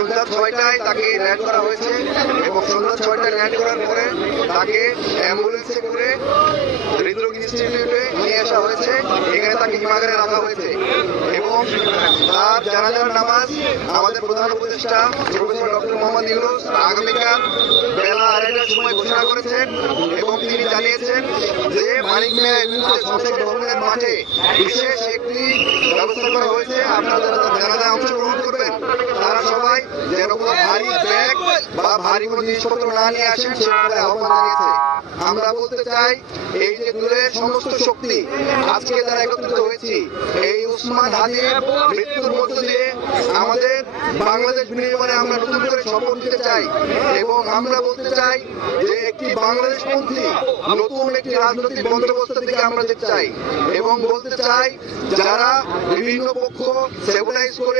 সন্ধ্যা 6টায় তাকে ল্যান্ড করা হয়েছে এবং সন্ধ্যা 6টায় ল্যান্ড করার পরে তাকে অ্যাম্বুলেন্সে করে হৃদরোগ ইনস্টিটিউটে নিয়ে আসা হয়েছে। এখানে তাকে হিমাগারে রাখা হয়েছে এবং তার জানাজার নামাজ আমাদের প্রধান উপদেষ্টা প্রফেসর ডক্টর মোহাম্মদ ইউনূস আগামীকাল বেলা 2:30টার সময় ঘোষণা করেছেন এবং তিনি জানিয়েছেন যে মানিক মিয়া এভিনিউতে সংসদ ভবনের মাঠে বিশেষ একটি ব্যবস্থা করা হয়েছে। আপনারা যারা জানাজায় অংশগ্রহণ করবেন তারা সবাই যেন কোনো ভারী ব্যাগ বা ভারী কোনো জিনিসপত্র না নিয়ে আসেন সে ব্যাপারে আহ্বান জানিয়েছে। আমরা বলতে চাই এই যে দূরের সমস্ত শক্তি আজকে যারা একত্রিত হয়েছি এই উসমান হাদির মৃত্যুর মধ্য দিয়ে আমাদের বাংলাদেশ বিনির্মাণে আমরা নতুন করে শপথ নিতে চাই এবং আমরা বলতে চাই যে একটি বাংলাদেশপন্থী নতুন একটি রাজনৈতিক বন্দোবস্তের দিকে আমরা যেতে চাই এবং বলতে চাই যারা বিভিন্ন পক্ষ সেবলাইজ করে